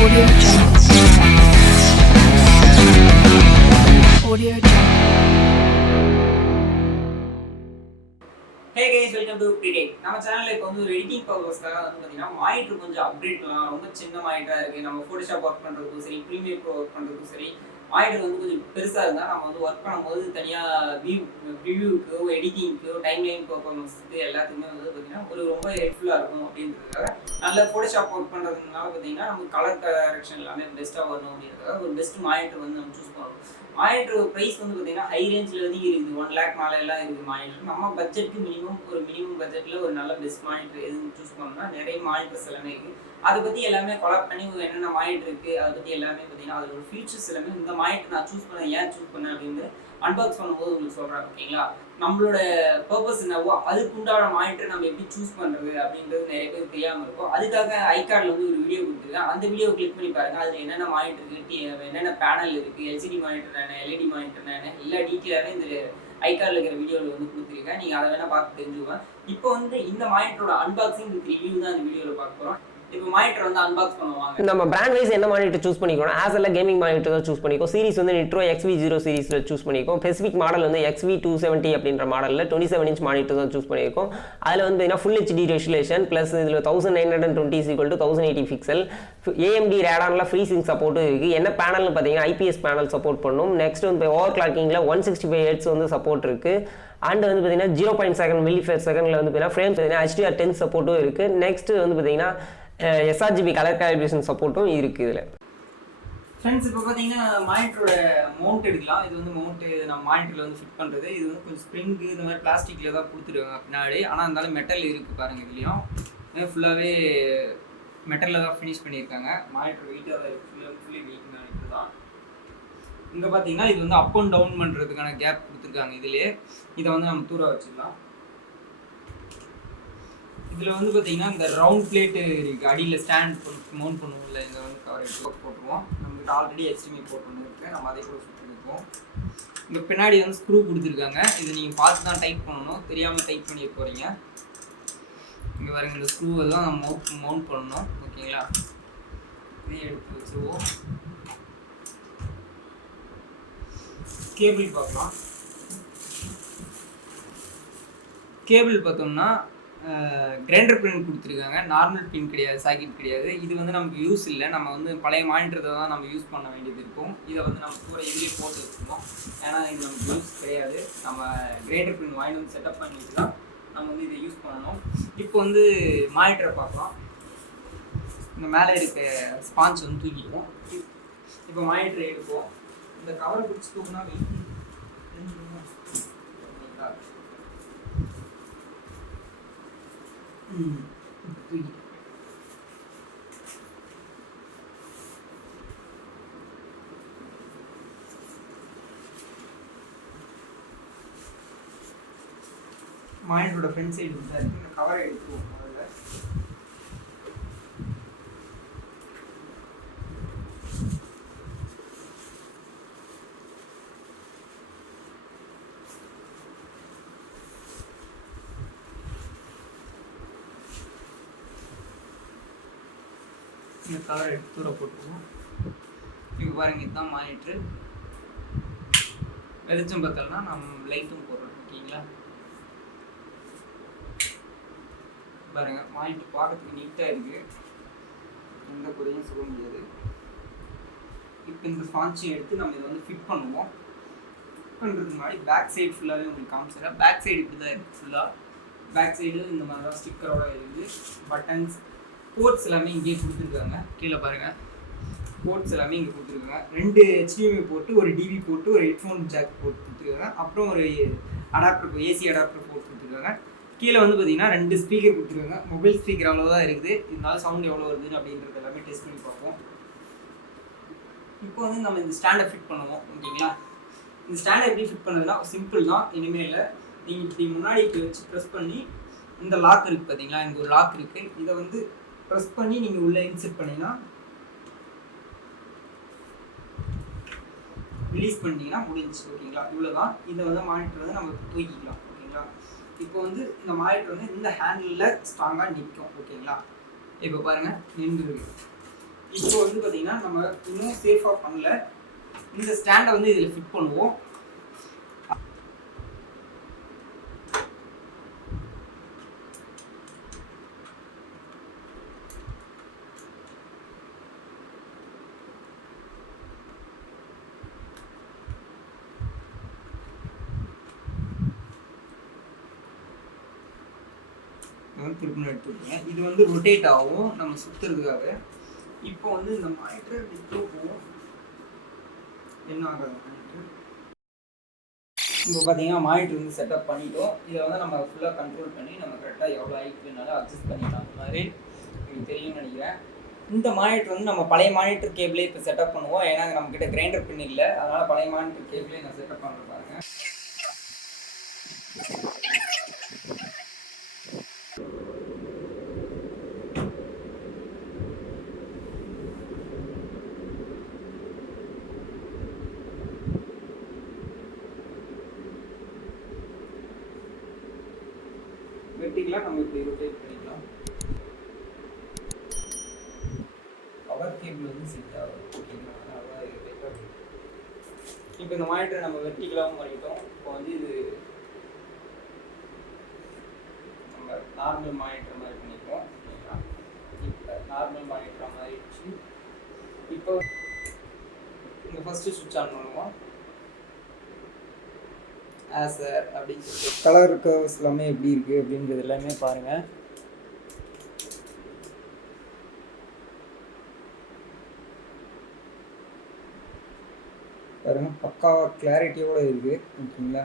Hey guys, welcome to Kutty. நம்ம சேனல்ல இப்போ வந்து ஒரு எடிட்டிங் பர்பஸ்க்காக வந்து பாத்தீங்கன்னா மானிட்டர் கொஞ்சம் அப்கிரேட் பண்ணலாம். ரொம்ப சின்ன மானிட்டரா இருக்கு. நம்ம Photoshop ஒர்க் பண்றதுக்கும் சரி, Premiere Pro ஒர்க் பண்றதுக்கும் சரி, மானிட்டர் வந்து கொஞ்சம் பெருசா இருந்தா நம்ம வந்து ஒர்க் பண்ணும்போது தனியா ரிவ்யூக்கு, எடிட்டிங்க்கு, டைம்லைன் பெர்ஃபார்மன்ஸ்க்கு எல்லாத்துக்குமே வந்து பாத்தீங்கன்னா ஒரு ரொம்ப ஹெல்ப்ஃபுல்லா இருக்கும் அப்படின்றதுக்காக நல்ல Photoshop ஒர்க் பண்றதுனால பாத்தீங்கன்னா நமக்கு கலர் கரெக்ஷன் எல்லாமே பெஸ்ட்டா வரணும் அப்படின்றதுக்காக ஒரு பெஸ்ட் மானிட்டர் வந்து நம்ம சூஸ் பண்ணணும். மானிட்டர் பிரைஸ் வந்து பார்த்தீங்கன்னா ஹை ரேஞ்சில் வந்து இருக்குது. 1 lakh மேலே எல்லாம் இருக்குது மானிட்டர். நம்ம பட்ஜெட்டுக்கு மினிமம் பட்ஜெட்டில் ஒரு நல்ல பெஸ்ட் மானிட்டர் எதுன்னு சூஸ் பண்ணோம்னா நிறைய மானிட்டர்ஸ் எல்லாமே இருக்குது. அதை பற்றி எல்லாமே கொலாப் பண்ணி என்னென்ன மானிட்டர் இருக்குது அதை பற்றி எல்லாமே பார்த்தீங்கன்னா அதில் ஒரு ஃபியூச்சர்ஸ் எல்லாமே இந்த மானிட்டர் நான் சூஸ் பண்ணேன், ஏன் சூஸ் பண்ணேன் அப்படின்னு அன்பாக்ஸ் பண்ணும்போது உங்களுக்கு சொல்கிறேன். ஓகேங்களா, நம்மளோட பர்பஸ் என்னவோ அதுக்கு உண்டான மானிட்டர் நம்ம எப்படி சூஸ் பண்ணுறது அப்படின்றது நிறைய பேர் தெரியாமல் இருக்கும். அதுக்காக ஐகார்டில் வந்து ஒரு வீடியோ கொடுத்துருக்கேன். அந்த வீடியோ கிளிக் பண்ணி பாருங்கள். அதில் என்னென்ன மானிட்டர் இருக்குது, என்னென்ன பேனல் இருக்குது, எல்சிடி மானிட்டர் என்ன, எல்இடி மானிட்டர் என்ன, எல்லா டீட்டெயிலாகவே இந்த ஐகார்டில் இருக்கிற வீடியோவில் வந்து கொடுத்துருக்கேன். நீங்கள் அதை வேணால் பார்த்து தெரிஞ்சுக்குவேன். இப்போ வந்து இந்த மானிட்டரோட அன்பாக்சிங் ரிவ்யூ தான் இந்த வீடியோவில் பார்க்க போகிறோம். இப்போ மானிட்டர் வந்து அன்பாக்ஸ் பண்ணுவாங்க. நம்ம பிராண்ட் வைஸ் என்ன மானிட்டர் சூஸ் பண்ணிக்கணும். ACER கேமிங் மானிட்டர் தான் சூஸ் பண்ணிக்கோ. சீரிஸ் வந்து Nitro XV0 சீரிஸில் சூஸ் பண்ணிக்கோ. ஸ்பெசிஃபிக் மாடல் வந்து XV270 அப்படின்ற மாடலில் 27 inch மானிட்டர் தான் சூஸ் பண்ணியிருக்கோம். அதில் வந்து பார்த்தீங்கன்னா ஃபுல் HD ரெசல்யூஷன் ப்ளஸ் இதில் 1920 = 1080 பிக்சல். AMD ரேடானில் ஃப்ரீ சிங்க் சப்போர்ட்டும் இருக்குது. என்ன பேனல்னு பார்த்தீங்கன்னா IPS பேனல் சப்போர்ட் பண்ணும். நெக்ஸ்ட் வந்து ஓவர் கிளாக்கிங்கில் 165 Hz வந்து சப்போர்ட் இருக்குது. அண்ட் வந்து பார்த்தீங்கன்னா 0.7 ms/s வந்து பார்த்தீங்கன்னா ஃப்ரேம்ஸ் பார்த்தீங்கன்னா HDR10 சப்போர்ட்டும் இருக்குது. நெக்ஸ்ட் வந்து பார்த்தீங்கன்னா sRGB கலர் காலிபிரேஷன் சப்போர்ட்டும் இருக்குது இதில். ஃப்ரெண்ட்ஸ், இப்போ பார்த்தீங்கன்னா மானிட்டரோட மவுண்ட் எடுக்கலாம். இது வந்து மவுண்ட் நம்ம மானிட்டரில் வந்து ஃபிட் பண்ணுறது. இது வந்து கொஞ்சம் ஸ்ப்ரிங்கு இந்த மாதிரி பிளாஸ்டிக்கில் தான் கொடுத்துருக்காங்க பின்னாடி. ஆனால் இருந்தாலும் மெட்டல் இருக்குது பாருங்கள். இதுலேயும் ஃபுல்லாகவே மெட்டலில் தான் ஃபினிஷ் பண்ணியிருக்காங்க. மானிட்டர் வெயிட்டாக தான் இருக்குது. ஃபுல்லி வெயிட் மானிட்டர் தான். இங்கே பார்த்தீங்கன்னா இது வந்து அப் அண்ட் டவுன் பண்ணுறதுக்கான கேப் கொடுத்துருக்காங்க. இதிலே இதை வந்து நம்ம தூர வச்சுக்கலாம். இதில் வந்து பார்த்தீங்கன்னா இந்த ரவுண்ட் பிளேட்டு இருக்குது. அடியில் ஸ்டாண்ட் மவுண்ட் பண்ணுவோம்ல, இதை வந்து கவர் எடுத்து போட்டுருவோம். நம்மகிட்ட ஆல்ரெடி HDMI போர்ட் ஒன்று இருக்குது. நம்ம அதை கூட ஃபிட் பண்ணிப்போம். இங்கே பின்னாடி வந்து ஸ்க்ரூ கொடுத்துருக்காங்க. இதை நீங்கள் பார்த்து தான் டைப் பண்ணணும், தெரியாமல் டைப் பண்ணி போகிறீங்க. இங்கே பாருங்க, இந்த ஸ்க்ரூ தான் நம்ம மவுண்ட் பண்ணணும். ஓகேங்களா, இதையும் எடுத்து வச்சுருவோம். கேபிள் பார்க்கலாம். கேபிள் பார்த்தோம்னா கிரைண்டர் பின் கொடுத்துருக்காங்க. நார்மல் பின் கிடையாது, சாக்கெட் கிடையாது. இது வந்து நமக்கு யூஸ் இல்லை. நம்ம வந்து பழைய மானிட்டரை தான் நம்ம யூஸ் பண்ண வேண்டியது இருக்கும். இதை வந்து நம்ம பூரா இதுலேயே போட்டு வச்சுருக்கோம். ஏன்னா இது நமக்கு யூஸ் கிடையாது. நம்ம கிரைண்டர் பின் வாங்கிட்டு வந்து செட்டப் பண்ணி வச்சு தான் நம்ம வந்து இதை யூஸ் பண்ணணும். இப்போ வந்து மானிட்டரை பார்க்கலாம். இந்த மேலே இருக்க ஸ்பான்ச் வந்து தூக்கிடுவோம். இப்போ மானிட்டரை எடுப்போம். இந்த கவரை பிடிச்சி தூக்குனா மானிட்டரோட ஃப்ரண்ட் சைடு தான் இருக்குது. இந்த கவரை எடுத்துருவோம். இந்த கவரை எடுத்து தூர போட்டுருவோம். இப்போ பாருங்கள், இதுதான் மானிட்ரு. வெளிச்சம் பார்த்தோம்னா நம்ம லைட்டும் போடுறோம். ஓகேங்களா, பாருங்கள் மானிட்டர் பார்க்கறதுக்கு நீட்டாக இருக்குது. எந்த குறையும் சொல்ல முடியாது. இப்போ இந்த ஸ்பான்ச்சை எடுத்து நம்ம இதை வந்து ஃபிட் பண்ணுவோம். ஃபிட் பண்ணுறதுக்கு முன்னாடி பேக் சைடு ஃபுல்லாகவே உங்களுக்கு காமிச்சிடறேன். பேக் சைடு இப்படி தான் இருக்குது. ஃபுல்லாக பேக் சைடு இந்த மாதிரி தான் ஸ்டிக்கரோட இருக்குது. பட்டன்ஸ், போர்ட்ஸ் எல்லாமே இங்கேயே கொடுத்துருக்காங்க. கீழே பாருங்கள், போர்ட்ஸ் எல்லாமே இங்கே கொடுத்துருக்காங்க. 2 HDMI போட்டு, ஒரு டிவி போட்டு, ஒரு ஹெட்ஃபோன் ஜாக் போட்டு கொடுத்துருக்காங்க. அப்புறம் ஒரு அடாப்டர், AC அடாப்டர் போட்டு கொடுத்துருக்காங்க. கீழே வந்து பார்த்தீங்கன்னா 2 ஸ்பீக்கர் கொடுத்துருக்காங்க. மொபைல் ஸ்பீக்கர் அவ்வளோதான் இருக்குது. இதனால சவுண்ட் எவ்வளோ வருது அப்படின்றது எல்லாமே டெஸ்ட் பண்ணி பார்ப்போம். இப்போ வந்து நம்ம இந்த ஸ்டாண்டை ஃபிட் பண்ணுவோம். ஓகேங்களா, இந்த ஸ்டாண்டை எப்படி ஃபிட் பண்ணுறதுனா சிம்பிள் தான். இனிமேல் நீங்கள் இப்படி முன்னாடி இப்படி வச்சு ப்ரெஸ் பண்ணி, இந்த லாக் இருக்குது பார்த்தீங்களா, இங்கே ஒரு லாக் இருக்குது. இதை வந்து ப்ரெஸ் பண்ணி நீங்கள் உள்ளே இன்செர்ட் பண்ணிங்கன்னா ரிலீஸ் பண்ணிட்டீங்கன்னா முடிஞ்சிச்சு. ஓகேங்களா, இவ்வளோ தான். இதை வந்து மானிட்டர் வந்து நம்ம தூக்கிக்கலாம். ஓகேங்களா, இப்போ வந்து இந்த மானிட்டர் வந்து இந்த ஹேண்டில் ஸ்ட்ராங்காக நிற்கும். ஓகேங்களா, இப்போ பாருங்கள் நின்றுருக்கு. இப்போ வந்து பார்த்தீங்கன்னா நம்ம இன்னும் சேஃபாக பண்ணல. இந்த ஸ்டாண்டை வந்து இதில் ஃபிட் பண்ணுவோம். திருப்பி எடுத்துருக்கேன். இது வந்து ரொட்டேட் ஆகும் நம்ம சுற்றுறதுக்காக. இப்போ வந்து இந்த மானிட்டர் நிற்க போவோம். என்ன ஆகாது மானிட்டர். இப்போ பார்த்தீங்கன்னா மானிட்டர் வந்து செட்டப் பண்ணிட்டோம். இதை வந்து நம்ம ஃபுல்லாக கண்ட்ரோல் பண்ணி நம்ம கரெக்டாக எவ்வளோ ஹைட் வேணாலும் அட்ஜஸ்ட் பண்ணிக்கலாம். அந்த மாதிரி எனக்கு தெரியும்னு நினைக்கிறேன். இந்த மானிட்டர் வந்து நம்ம பழைய மானிட்டர் கேபிளே இப்போ செட்டப் பண்ணுவோம். ஏன்னா நம்மக்கிட்ட கிரைண்டர் பின் இல்லை, அதனால் பழைய மானிட்டர் கேபிளே நான் செட்டப் பண்ணுறேன் பாருங்கள். வெட்டிக்கலாம், நம்ம இப்படி ரொட்டேட் பண்ணிக்கலாம். பவர் கேபிள் வந்து செட் ஆகும். ஓகேங்களா? அதான் இது. இப்போ இந்த மானிட்டரை நம்ம வெர்டிகலாகவும் பண்ணிட்டோம். இப்போ வந்து இது நம்ம நார்மல் மானிட்டர் மாதிரி பண்ணிப்போம். ஓகேங்களா? இப்போ நார்மல் மானிட்டர் மாறிடுச்சு. இப்போ இந்த ஃபஸ்ட்டு சுவிட்ச் ஆன் பண்ணுவோம். ACER அப்படின்னு சொல்லிட்டு கலர் கர்வ்ஸ் எல்லாமே எப்படி இருக்குது அப்படின்றது எல்லாமே பாருங்கள். பாருங்கள், பக்காவாக கிளாரிட்டியோடு இருக்குது. ஓகேங்களா?